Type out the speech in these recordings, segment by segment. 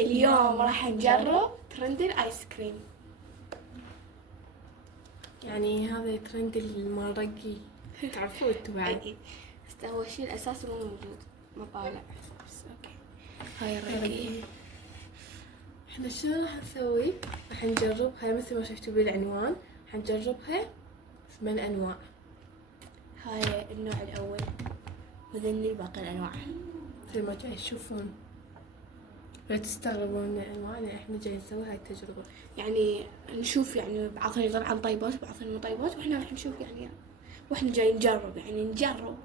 اليوم راح نجرب ترند الايس كريم. يعني هذا ترند المرقي تعرفوه انتوا بعد. اكيد، بس هو الشيء الاساسي مو موجود، مطالع بس. اوكي، هاي الرقية. احنا شنو راح نسوي؟ راح نجرب هاي مثل ما شفتوا بالعنوان، حنجربها 8 انواع. هاي النوع الاول وذني باقي الانواع. مثل ما جاي تشوفون، لا تستغربون من الانواع لان احنا جاي نسوي هاي التجربة. يعني نشوف، يعني بعضهم طبعا طيبات وبعضهم مو طيبات، واحنا راح نشوف يعني واحنا جاي نجرب، يعني نجرب.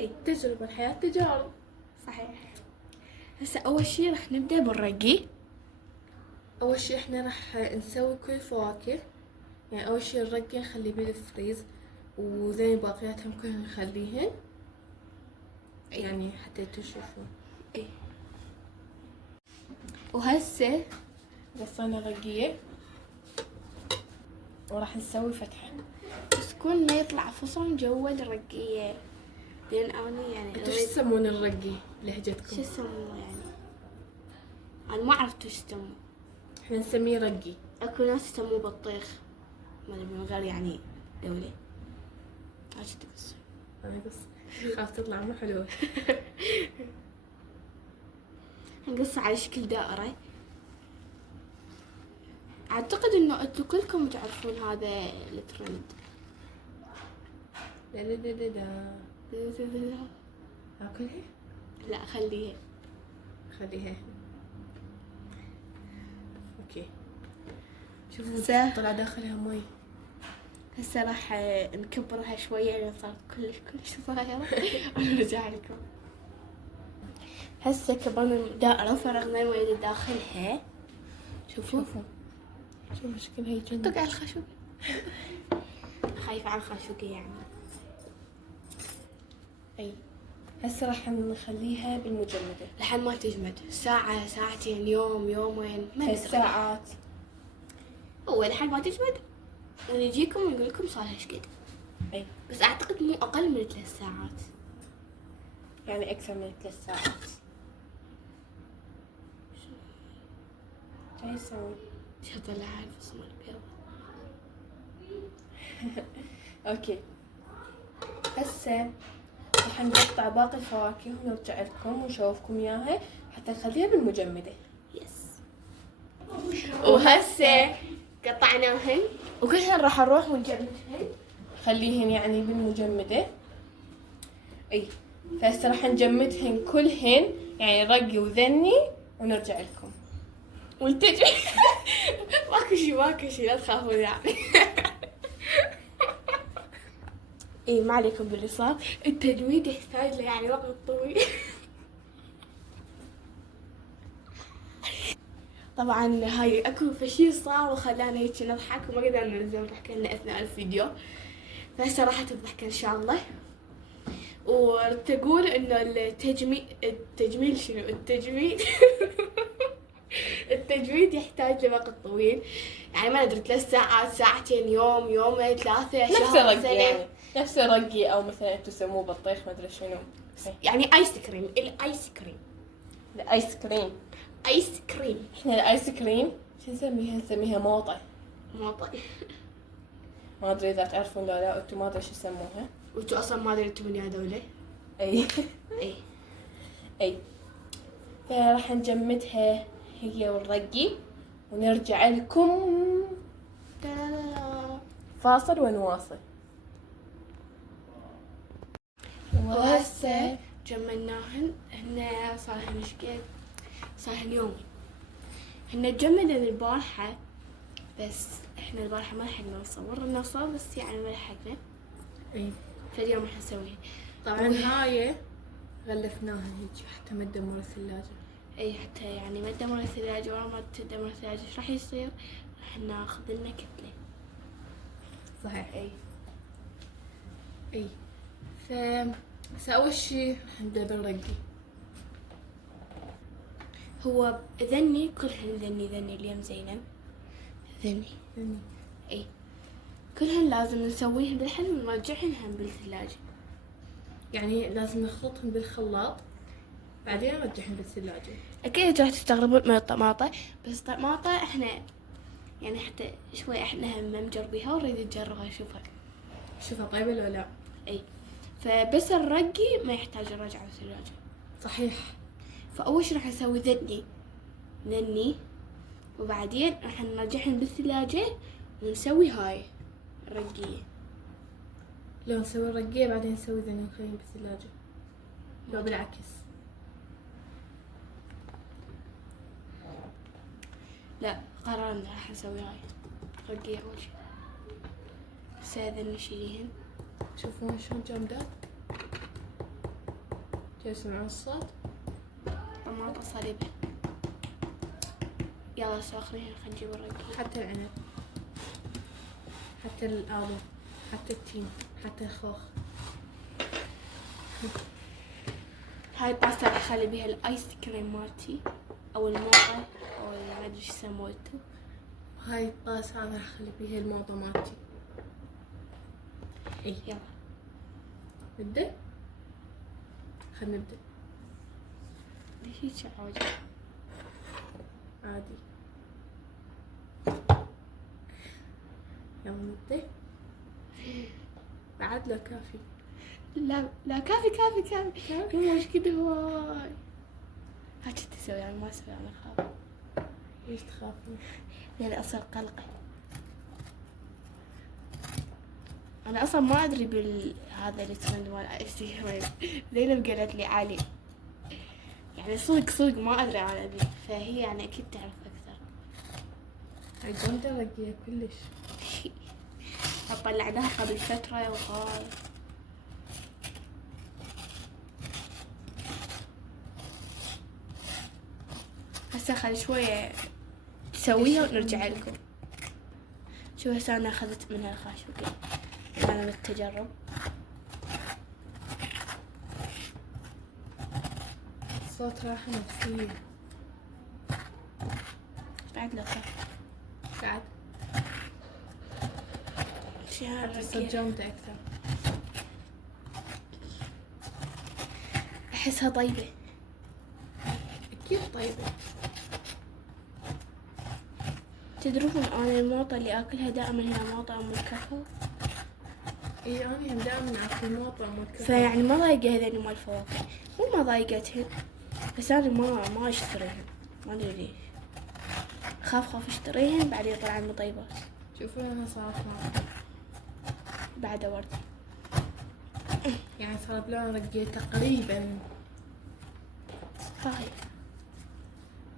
اي تجربة، الحياة تجارب. صحيح. هسه اول شي راح نبدا بالرقي. اول شي احنا راح نسوي كل فواكه. يعني اول شي الرقي نخليه بالفريز، وزين باقياتهم كلهم نخليهن يعني حتى تشوفون. اي، وهسه قصينا الرقية وراح نسوي فتحة. بس كون ما يطلع فصل جوا الرقية، لان اني يعني انتو شو تسمون الرقي بلهجتكم؟ شو يسموه يعني؟ انا ما عرفت وش يسموه. احنا نسميه رقي. اكو ناس يسموه بطيخ، ما ادري من غير يعني دولة. عشان تقص انا قص خاف تطلع مو حلوة. نقص على شكل دائرة. اعتقد انه انتو كلكم تعرفون هذا الترند. لا لا لا لا لا. اكلها؟ لا خليها. خليها. اوكي، هسه شوفوا طلع داخلها مي. هسه راح نكبرها شوية لين صارت كلش صغيرة ونرجع لكم. هسه كبرنا الدائرة وفرغنا المي اللي داخلها. شوفوا شوفوا شكلها هي جنة. طق على الخشب. خايفة على الخشوقة يعني. اي هسه راح نخليها بالمجمدة لحد ما تجمد ساعة، ساعتين، يوم، يومين، ما 3 ندري. ساعات. هو لحد ما تجمد ونجيكم ونقول لكم صار ايش قد. اي بس اعتقد مو اقل من 3 ساعات. يعني اكثر من 3 ساعات. شو يسوي؟ شو طلع هاي الفصل مال البيض. اوكي، هسه راح نقطع باقي الفواكه ونرجع لكم ونشوفكم اياها حتى نخليها بالمجمدة. يس. وهسه قطعناهن وكلهن راح نروح ونجمدهن. خليهن يعني بالمجمدة. اي فهسه راح نجمدهن كلهن، يعني رقي وذني، ونرجع لكم. والتجميد ماكو شي لا تخافون يعني. اي ما عليكم باللي صار. التجميد يحتاج له يعني وقت طويل. طبعا هاي اكو فشي صار وخلانا هيك نضحك وما قدرنا ننزل ضحكة لنا اثناء الفيديو، فهسه راح تضحكن ان شاء الله. وتقول انه التجميل شنو التجميد. التجميد يحتاج لوقت طويل، يعني ما ندري 3 ساعات، ساعتين، يوم، يومين، 3 نفس شهر، الرقي سنة. يعني نفس الرقي، او مثلا انتم تسموه بطيخ ما ادري شنو. يعني ايس كريم. الايس كريم. الايس كريم. ايس كريم. احنا الايس كريم شو نسميها؟ نسميها موطة. موطئ. ما ادري اذا تعرفون ولا لا، انتم ما ادري شو يسموها. وانتو اصلا ما دريتوا من يا دولة. اي اي. اي فراح نجمدها هي والرقي ونرجع لكم. فاصل ونواصل. وهسه جمدناهن. هن صارهن شقد؟ صارهن يوم. هن تجمدن البارحة، بس احنا البارحة ما لحقنا نصور بس يعني ما لحقنا. اي فاليوم راح نسويها. طبعا هاي غلفناها هيك حتى ما تدمر الثلاجة. اي حتى يعني ما تدمر الثلاجة، ورا ما تدمر الثلاجة ايش راح يصير؟ راح ناخذ لنا كتلة. صحيح. اي هسه اول شي راح نبدا بالرقي. هو ذني كلهن ذني اليوم زينب ذني. اي كلهن لازم نسويهم بالحلم ونرجعهن هم بالثلاجة. يعني لازم نخلطهم بالخلاط بعدين رجعهم بالثلاجة. اكيد راح تستغربون من الطماطة، بس الطماطة احنا يعني حتى شوي احنا هم مجربيها ونريد نجربها نشوفها. شوفها طيبة لو لا. اي، فبس الرقي ما يحتاج نرجعه بالثلاجة. صحيح. فاول شي راح نسوي ذني، وبعدين راح نرجعهم بالثلاجة ونسوي هاي الرقية. لو نسوي الرقية بعدين نسوي ذني ونخليهم بالثلاجة، لو بالعكس. لا، قررنا راح نسوي هاي رقية اول شي. هسه ذني نشيليهن. شوفون شلون جامدات، تسمعون الصوت؟ طماطة صليبة. يلا ساخنين خلينا نجيب الرقية. حتى العنب، حتى الآلو، حتى التين، حتى الخوخ. هاي الباستا راح اخلي بيها الايس كريم مالتي او الموطة او ما ادري ايش سموته. هاي الطاسة هذا راح اخلي بيها الموطة مالتي. اي يلا نبدأ. خلينا نبدأ ليش هيك عوجة؟ عادي. يلا نبدأ. بعد لو كافي. لا كافي يما ايش كده هواي. هاك تسوي يعني ما اسوي انا اخاف. ليش تخافين؟ لان اصلا قلقة. انا اصلا ما ادري بالهذا الترند مال انستغرام. زينب قالت لي علي، يعني صدق ما ادري عن ابي، فهي يعني اكيد تعرف اكثر. هاي جامدة رقية كلش. طلعناها قبل فترة وهاي. هسه خلي شوية تسويها ونرجع لكم. شو هسه انا اخذت منها الخاشوقة، انا بالتجرب. الصوت راحة نفسية. بعد لو خف بعد شهر الصوت جامدة أكثر. احسها طيبة. أكيد طيبة. تدرون انا الموطة اللي اكلها دائما هي موطة ام الكفو، اي انا هم دائما اكل موطة مال كفر. فيعني ما ضايقة هذين مال الفواكه، مو ما ضايقتهن، بس انا ما اشتريهن، ما ادري ليش. خاف اشتريهن بعدين يطلع المطيبات. شوفوا انا صارت معي بعد ورد يعني صار بلون رقية تقريبا. هاي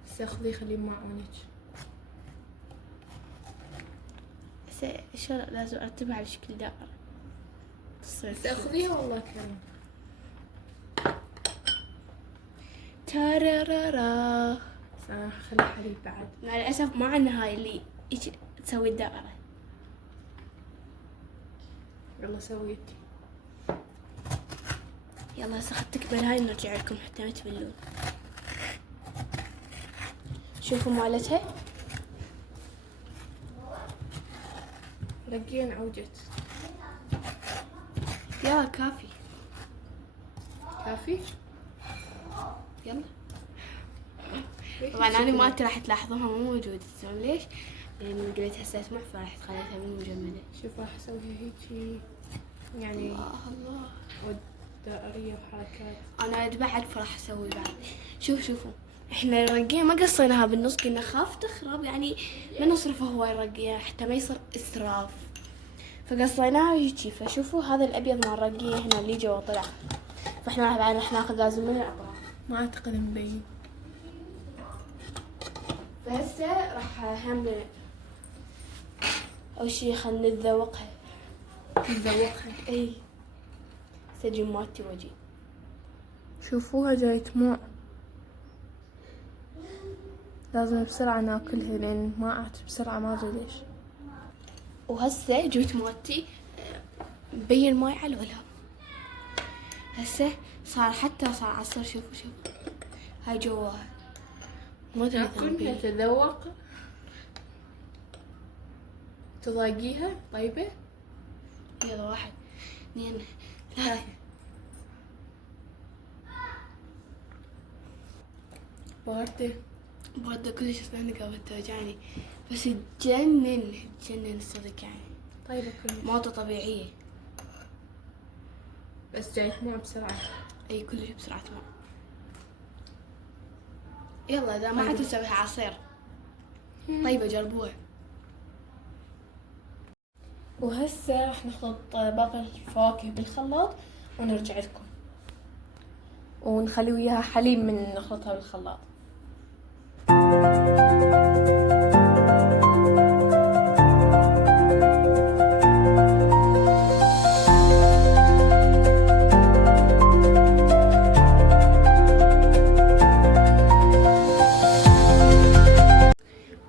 بس خذي خليه بمعونك. هسه شو لازم ارتبها على شكل دائرة تصير. بس اخذيها والله كريم. تارارارا. بس انا راح اخلي حليب بعد. مع الاسف ما عندنا هاي اللي تسوي الدائرة. يلا سويتي. يلا هسه خد تكمل هاي نرجع لكم حتى ما تبلون. شوفوا مالتها رقية انعوجت. يلا كافي. كافي. يلا طبعا انا مالتي راح تلاحظوها مو موجودة. تسوون ليش؟ لان قلت هسه اسمع فراح خليتها مو مجمدة. شوف راح اسويها هيجي يعني الله دائرية وحركات. انا بعد فراح اسوي بعد. شوفوا احنا الرقية ما قصيناها بالنص، قلنا خاف تخرب يعني ما نصرفها هواي الرقية حتى ما يصير اسراف، فقصيناها هيجي. فشوفوا هذا الابيض مال الرقية هنا اللي جوا طلع، فاحنا بعد راح ناخذ لازم من الاطراف. ما اعتقد مبين. فهسه راح هم اول شي خلنا نذوقها. نذوقها. اي سجي مالتي وجي. شوفوها جاي دموع. لازم بسرعة ناكلها لان ما قعدت بسرعة ما ادري ليش. وهسه جوت مالتي مبين ماي على الولها. هسه صار عصر. شوفوا هاي جواها ما ادري اذا كلها مبين. تذوق. تضايقيها طيبة. يلا 1 2 3. كافي. باردة. برضه كلش اسناني قامت توجعني، بس تجنن الصدق يعني، طيبة كلش. موتة طبيعية. بس جاي تموع بسرعة. اي كلش بسرعة تمام. يلا اذا ما عاد نسويها عصير. طيبة جربوها. وهسه راح نخلط باقي الفواكه بالخلاط ونرجع لكم، ونخلي وياها حليب من نخلطها بالخلاط.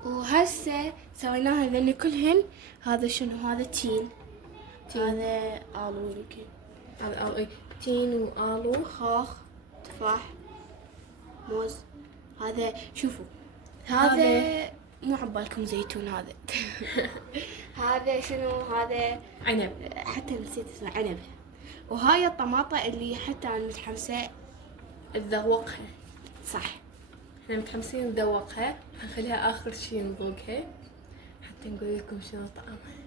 وهسه سويناها لان كلهن. هذا شنو؟ هذا تين. هذا آلو يمكن. هذا اي تين والو. خاخ، تفاح، موز. هذا شوفوا، هذا مو عبالكم زيتون هذا. هذا شنو؟ هذا عنب. حتى نسيت اسمه، عنب. وهاي الطماطة اللي حتى انا متحمسة تذوقها. صح. احنا متحمسين نذوقها، حنخليها اخر شي نذوقها حتى نقول لكم شنو طعمها.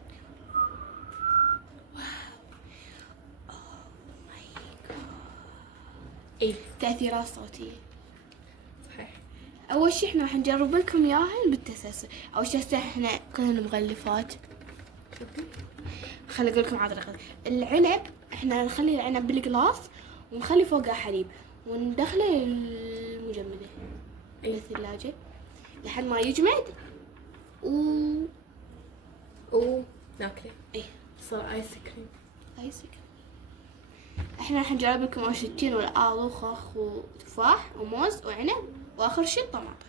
اي تأثيرات صوتية. صحيح. اول شي احنا راح نجرب لكم اياهن بالتسلسل. اول شي هسه احنا كلهن مغلفات. خلي اقول لكم على طريقة العنب. احنا نخلي العنب بالقلاص ونخلي فوقها حليب وندخله المجمدة بالثلاجة لحد ما يجمد ناكله. ايه صار ايس كريم. ايس كريم. احنا راح نجرب لكم اول شي التين والآلو وخاخ وتفاح وموز وعنب واخر شي الطماطم.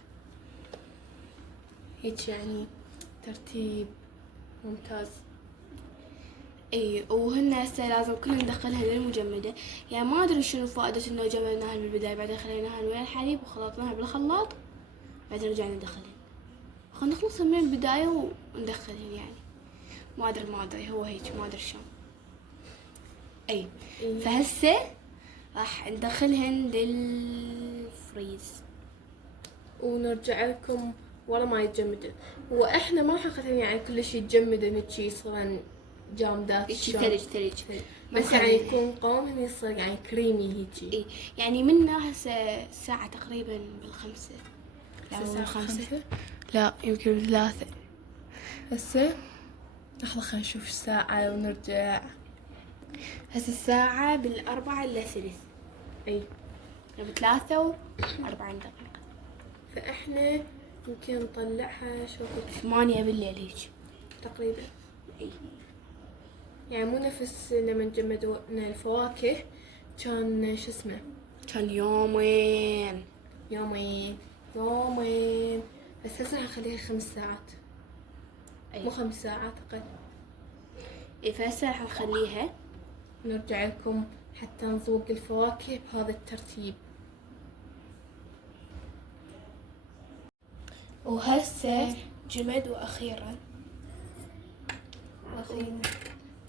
هيك يعني ترتيب ممتاز. اي وهن هسه لازم كلنا ندخلها للمجمدة. يعني ما ادري شنو فائدة انه جمدناها من البداية بعدين خليناها ويا الحليب وخلطناها بالخلاط بعدين رجعنا ندخلها. خلينا نخلصها من البداية وندخلها يعني. ما ادري هو هيك ما ادري شلون. اي فهسه راح ندخلهن للفريز ونرجع لكم ورا ما يتجمدن. واحنا ما راح نخليهم يعني كل شيء يتجمدن هيك يصيرن جامدات هيك شلون. ثلج. بس يعني يكون قوامهم يصير يعني كريمي هيجي. اي يعني منا هسه الساعة تقريبا بالخمسة. لا مو الساعة بالخمسة، لا يمكن بالثلاثة. هسه لحظة خلينا نشوف الساعة ونرجع. هسه الساعة بالأربعة إلا ثلث. اي بثلاثة وأربعين دقيقة. فاحنا يمكن نطلعها شو 8 بالليل هيك تقريبا. اي يعني مو نفس لما جمدوا الفواكه كان شو اسمه كان يومين. بس هسه حنخليها 5 ساعات. أي. مو 5 ساعات اقل. اي فهسه راح نخليها نرجع لكم حتى نذوق الفواكه بهذا الترتيب. وهسه جمد واخيرا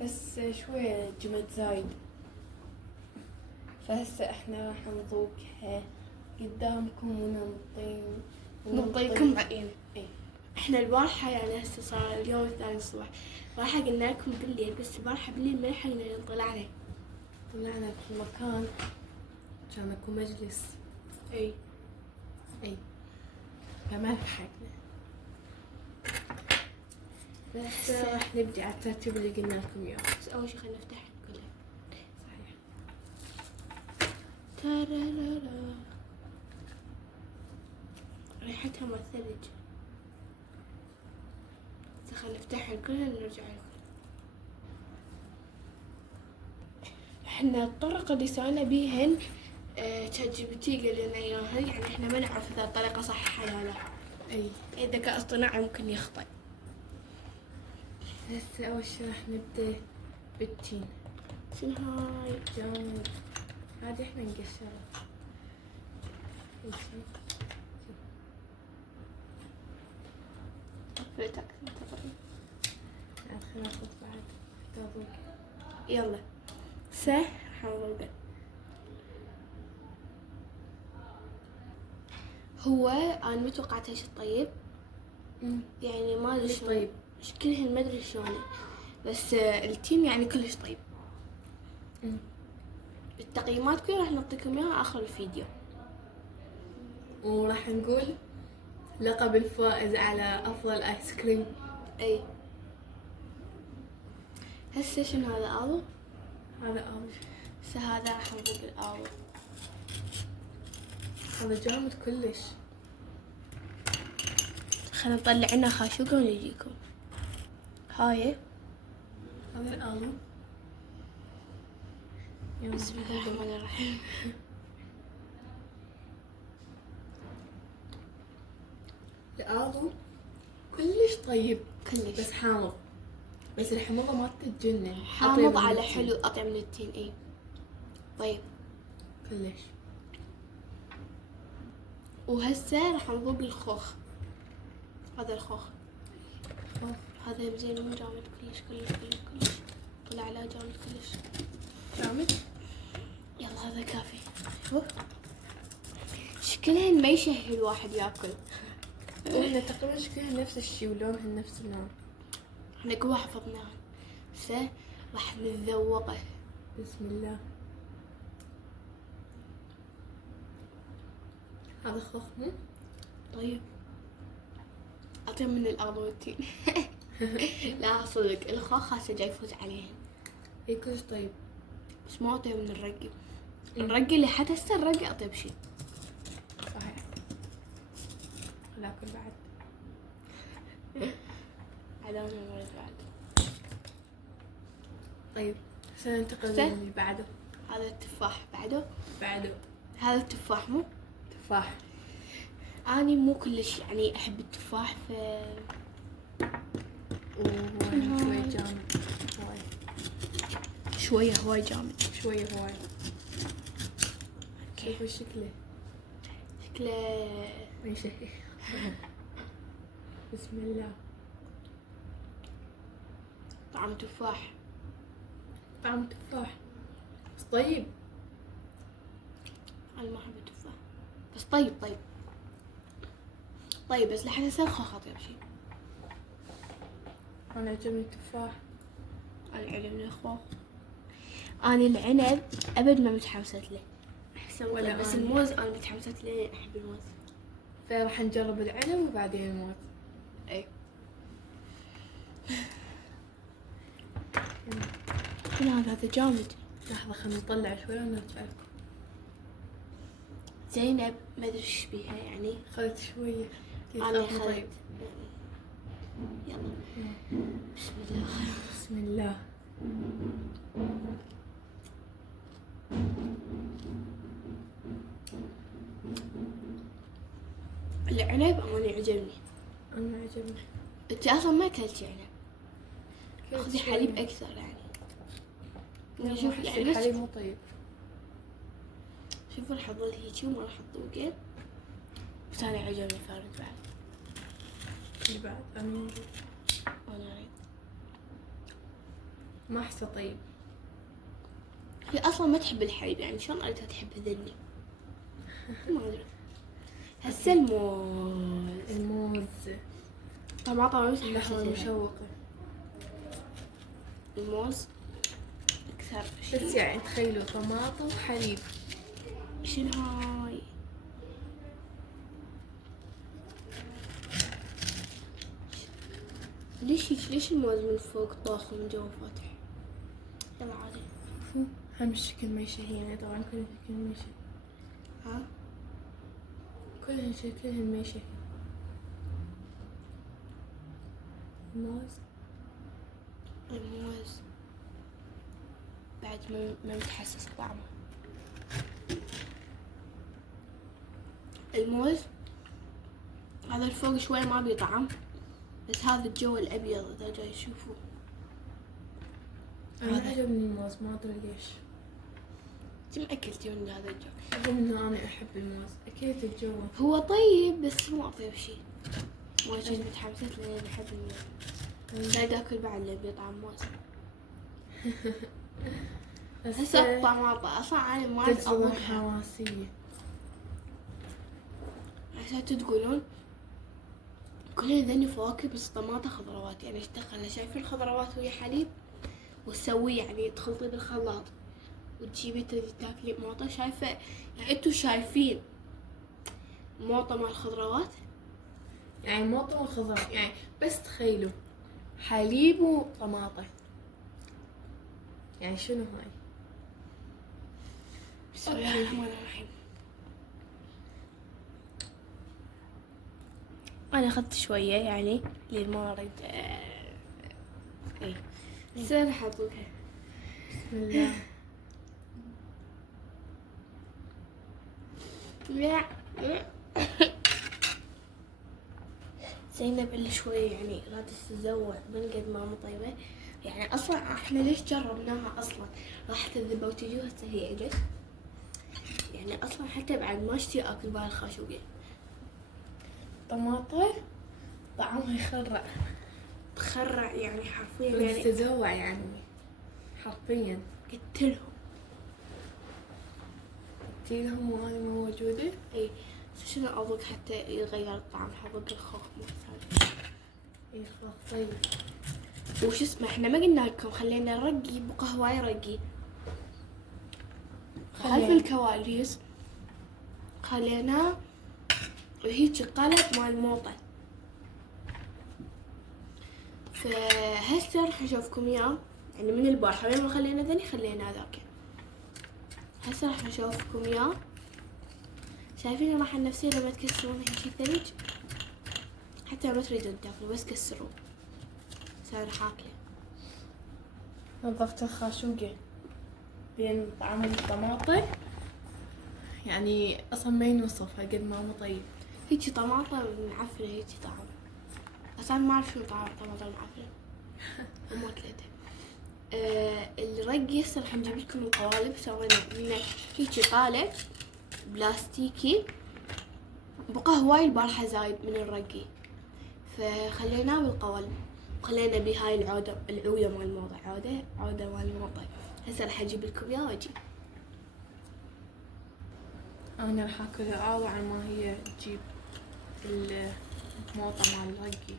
بس شوية جمد زايد. فهسه احنا راح نذوقها قدامكم نعطيكم بعدين. احنا البارحة يعني هسه صار اليوم الثاني الصبح. البارحة قلنا لكم بالليل بس البارحة بالليل ما لحقنا طلعنا في المكان كان اكو مجلس. اي فما لحقنا. بس راح نبدي على الترتيب اللي قلنا لكم اياه. بس اول شي خلينا نفتح كلها. صحيح. تارارارا. ريحتها مال ثلج. بس خلينا نفتحها كلها ونرجع لكم. احنا الطرق اللي سوينا بيهن تشات جي بي تي قال لنا اياها. يعني احنا ما نعرف اذا الطريقة صح ولا لا. اي الذكاء الاصطناعي ممكن يخطئ. هسه اول شي راح نبدا بالتين. شنو هاي؟ جامد. هذه احنا نقشرها. فلتك تقريبا. خلينا ناخذ بعد تذوق. يلا حنذوقه. هو انا ما توقعت هالشي طيب، يعني ما ادري ليش شلون. طيب؟ كلهن ما ادري شلون، بس التيم يعني كلش طيب. التقييمات كلها راح نعطيكم اياها اخر الفيديو. وراح نقول لقب الفائز على افضل ايس كريم. اي هسه شنو هذا الو؟ هذا أول. هسه هذا راح نضيف الالو. هذا جامد كلش. خلينا نطلع لنا خاشوقة ونجيكم. هاي هذا الالو. بسم الله الرحمن الرحيم. الالو كلش طيب كلش بس حامض، بس الحموضة ما تتجنن. حامض أطيب من على التين. حلو، اطيب من التين. اي طيب. كلش. وهسه راح نذوق الخوخ. هذا الخوخ خوخ. هذا زين مو جامد كلش كلش كلش كلش. طلع لا جامد كلش. جامد. يلا هذا كافي. شوف شكلهن ما يشهي الواحد ياكل. وهن تقريبا شكلها نفس الشي ولونهن نفس اللون. احنا قوة حفظناهن. هسه راح نذوقه. بسم الله. هذا خوخ مو؟ طيب اطيب من الارض والتين. لا صدق الخوخ هسه جاي يفوز عليهن، اي كلش طيب. بس ما اطيب من الرقي. الرقي اللي حتى هسه الرقي اطيب شي. صحيح. ناكل بعد. عدانا نرد بعد. طيب هسه ننتقل زين. للي بعده. هذا التفاح بعده. بعده هذا التفاح مو تفاح. اني مو كلش يعني احب التفاح ف وهو شوية جامد. هواي. شوية هواي جامد. شوية هواي. شوفوا شكله. شكله ما يشهي. بسم الله. طعم تفاح. طعم تفاح بس طيب. انا ما احب التفاح بس طيب طيب طيب، بس لحد هسه الخوخ اطيب شي. أنا عجبني التفاح. انا عجبني الخوخ. اني العنب ابد ما متحمست له، احسن ولا ولا بس أنا. الموز انا متحمست له، احب الموز. فراح نجرب العنب وبعدين الموز. اي شنو هذا جامد. لحظة خلينا نطلع شوي ونرجع لكم. زينب ما ادري ايش بيها يعني. خذت شوية. انا طيب. خذت. يلا بسم الله. بسم الله. العنب انا عجبني. أنا عجبني. انت اصلا ما اكلتي عنب. كلت خذي شوية. حليب اكثر يعني. لا، شوف أحس يعني الحليب بس مو طيب. شوفوا راح اظل هيجي وما راح تذوقين. بس انا عجبني فارد بعد. اللي بعد أنا انا اريد. ما أحسه طيب. هي اصلا ما تحب الحليب يعني شلون قالتها تحب ذني. ما ادري. هسه الموز. الموز. طماطم لحظة متحمسة. مشوقة. الموز اكثر بس شيء. يعني تخيلوا طماطم وحليب. شنو هاي؟ ليش الموز من فوق طاخ ومن جوا فاتح؟ يلا عادي. هم الشكل ما يشهيني طبعا. كل شكل ما يشهي. ها كلهن شكلهن ما يشهي. الموز. الموز بعد ما متحسس طعمه. الموز هذا الفوق شوي ما بيه طعم، بس هذا الجو الابيض اذا جاي تشوفوه. أنا هذا. عجبني الموز ما أدري ليش. انت ما اكلتي من هذا الجو. رغم إنه أنا أحب الموز أكلت الجو. هو طيب بس مو اطيب شيء. واجد متحمسة لاني احب الموز. قاعد اكل بعد اللي بيه طعم موز. بس هسه الطماطم اصلا انا ما اريد تجربة اظنها. حماسية. حسيتوا تقولون كل ذني فواكه بس طماطة خضروات، يعني ايش دخلها؟ شايفين الخضروات ويا حليب وتسويه يعني تخلطيه بالخلاط وتجيبي تريدي تاكلي موطة. شايفة يعني انتوا شايفين موطة مع الخضروات؟ يعني موطة وخضار، يعني بس تخيلوا حليب وطماطة، يعني شنو هاي؟ بسم الله الرحمن الرحيم. انا اخذت شوية يعني اللي ما اريد اي سهل حطوها. بسم الله. زينب اللي شوي يعني رادت تتزوع من قد ماما طيبة، يعني اصلا احنا ليش جربناها اصلا؟ راح تذبه وتجي وهسه هي اجت، يعني اصلا حتى بعد ما اشتي اكل باي الخاشوقة. طماطة طعمها يخرع، تخرع يعني حرفيا، يعني يعني تتزوع يعني حرفيا. قتلهم. تيلهم وانا مو موجودة. اي بس شنو اضق حتى يغير الطعم، حضق الخوخ مو ثاني. اي خلاص طيب. وش اسمه احنا ما قلنا لكم خلينا نرقي بقى هواي رقي خلف الكواليس، خليناه هيجي قلب مال موطة. فهسه راح نشوفكم اياه يعني من البارحة وين ما خلينا ذني خلينا ذاك. هسه راح نشوفكم اياه. شايفين الراحة النفسية لما تكسرون هيك الثلج حتى ما تريدون تاكلوا بس كسروه صار حاكله. نظفت الخاشوقة بين طعم الطماطة، يعني اصلا ما ينوصف قد ما هو طيب. هيجي طماطة معفنة هيجي طعم، بس أنا ما أعرف شنو طعم الطماطة المعفنة وما أكلتها. الرقي هسه راح نجيب لكم القوالب سوينا منه هيجي قالب بلاستيكي، بقى هواي البارحة زايد من الرقي فخليناه بالقوالب وخلينا بهاي العودة العودة مال الموضة، عودة مال الموضة. هسه راح أجيب لكم إياه وأجي. انا راح اكل الآلو على ما هي تجيب الموطة مال الرقي.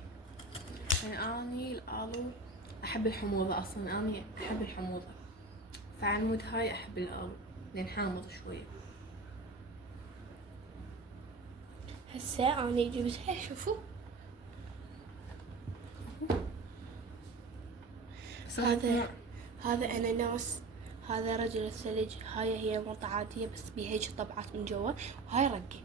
يعني اني الآلو احب الحموضة، اصلا اني احب الحموضة، فعلى المود هاي احب الآلو لان حامض شوية. هسه أنا جبتها شوفوا. هذا أناناس، هذا رجل الثلج، هاي هي موطة عادية بس بيها هيك طبعات من جوا، وهاي رقي.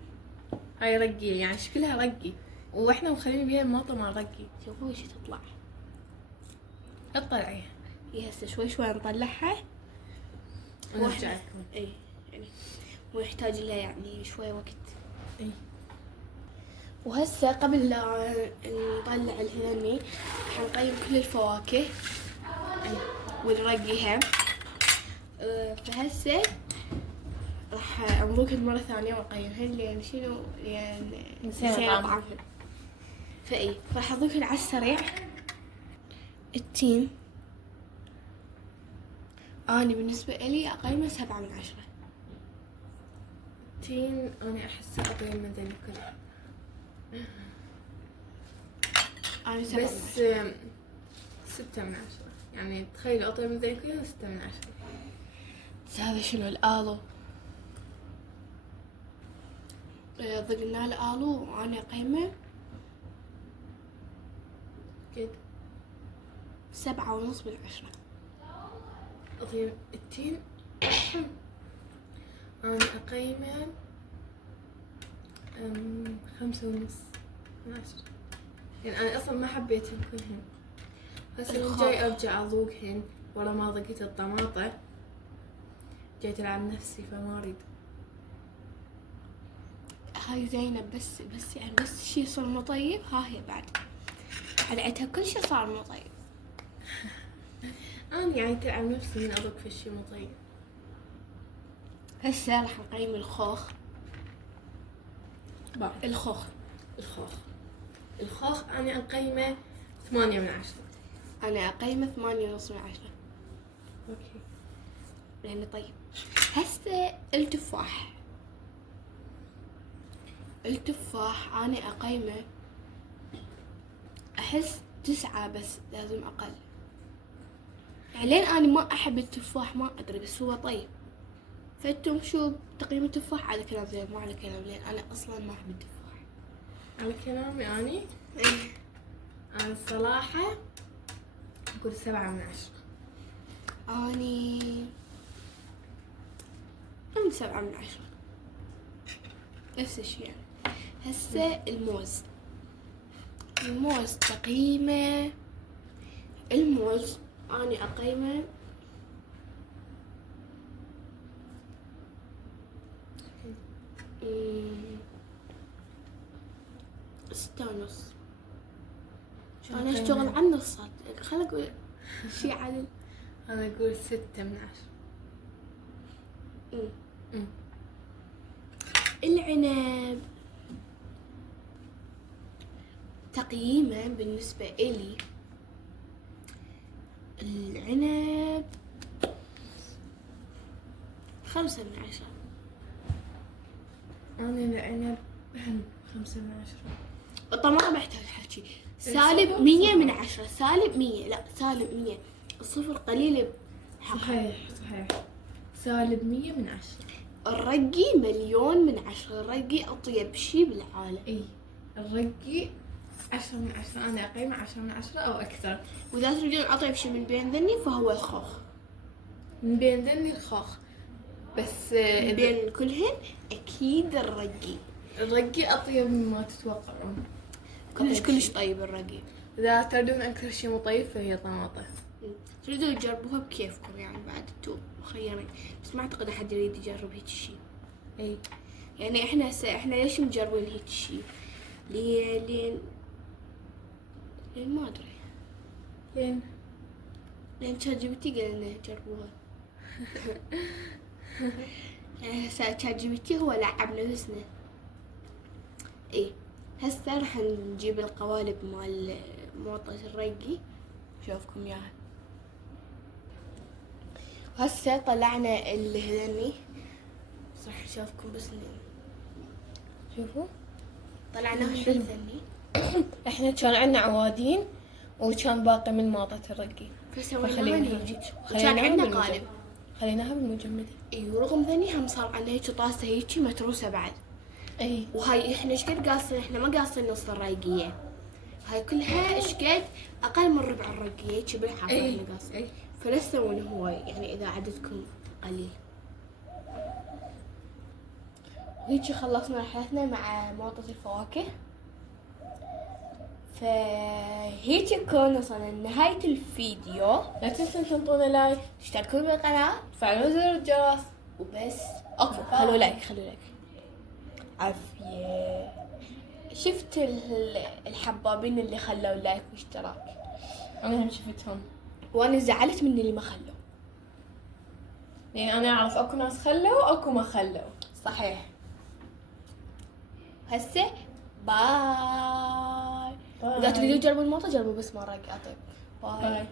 هاي رقية يعني شكلها رقي واحنا مخلين بيها الموطة مال رقي. شوفوا ايش تطلع. اطلعيها. هي هسه شوي شوي نطلعها ونرجع لكم. اي يعني ويحتاج لها يعني شوي وقت. اي. وهسه قبل لا نطلع الهني حنقيم كل الفواكه ونرقيها. فهسه راح نضوق مرة ثانية ونقيمهن لأن شنو لأن نسينا طعمهن. فاي راح اضيفهن على السريع. التين أنا بالنسبة إلي أقيمه 7/10. تين انا احسه اطيب من ذني كلها، أنا 7/10. بس 6/10. يعني تخيلوا اطيب من ذني كلها 6/10. بس هذا شنو الآلو؟ ضقنا الآلو وأنا أقيمه قد 7.5/10. اطيب التين. انا اقيمه 5.5/10. يعني انا اصلا ما حبيتهن كلهن، هسه جاي ارجع اذوقهن ورا ما ذقيت الطماطة، جاي تلعب نفسي فما اريد. هاي زينب بس يعني بس شي صار مو طيب، ها هي بعد عدها كل شي صار مو طيب. انا يعني تلعب نفسي من اذوق في الشي مو طيب. هسه راح نقيم الخوخ. الخوخ انا اقيمه 8/10. أنا أقيمه 8.5/10 اوكي. لأنه طيب. هسه التفاح التفاح أنا أقيمه أحس 9 بس لازم أقل. يعني لين أنا ما أحب التفاح ما أدري بس هو طيب. فأنتم شو تقييم التفاح؟ على كلام زين مو على كلام لين أنا أصلا ما أحب التفاح. على كلامي أنا الصراحة أقول 7/10. أني من 7/10 نفس الشي يعني. هسه الموز تقييمه، الموز أنا أقيمه 6.5. أنا أشتغل على النصات، خل أقول شي عدل. أنا أقول 6/10. العنب تقييمه بالنسبة إلي العنب 5/10. أنا العنب 5/10. طبعا ما بحتاج حكي. سالب 100/10. سالب 100 لا سالب 100. الصفر قليل صحيح سالب 100/10. الرقي 1,000,000/10. الرقي أطيب شي بالعالم. اي الرقي 10/10. أنا أقيمه 10/10 أو أكثر. وإذا تريدون أطيب شي من بين ذني فهو الخوخ. من بين ذني الخوخ، بس من بين كلهن أكيد الرقي. الرقي أطيب مما تتوقعون. كلش طيب الرقي. إذا تريدون أكثر شي مطيب فهي طماطم. تريدون تجربوها بكيفكم يعني بعد انتو مخيرين، بس ما أعتقد أحد يريد يجرب هيك شي. اي يعني احنا ليش مجربين هيك شي؟ لين ما أدري. لين ChatGPT قال لنا جربوها. يعني هسه ChatGPT هو لعب نفسنا. اي هسه راح نجيب القوالب مال موطة الرقي شوفكم ياها. هسه طلعنا الهذني صح شوفكم بس شوفوا طلعناهم بالهذني. احنا كان عندنا عوادين وكان باقي من موطة الرقي فسويناها هيك وكان عندنا قالب خليناها بالمجمدة. اي ورغم ذني هم صار عندنا هيك طاسة هيك متروسة بعد. اي وهاي احنا ايش قد قاصين؟ احنا ما قاصين نص الرقية، هاي كلها ايش قد اقل من ربع الرقية هيك بالحافة احنا قاصين. فلا تسوون هو يعني اذا عددكم قليل. هيك خلصنا رحلتنا مع موطة الفواكه. فهيك نكون وصلنا لنهاية الفيديو. لا تنسوا تنطونا لايك، تشتركوا بالقناة تفعلوا زر الجرس وبس. خلوا لايك. عافية. شفت الحبابين اللي خلوا لايك واشتراك؟ انا هم شفتهم وانا زعلت من اللي ما خلوا. يعني انا اعرف اكو ناس خلوا واكو ما خلوا. صحيح. هسه باي. اذا تريدوا تجربوا الموطة جربوا بس ما رقعتك. باي.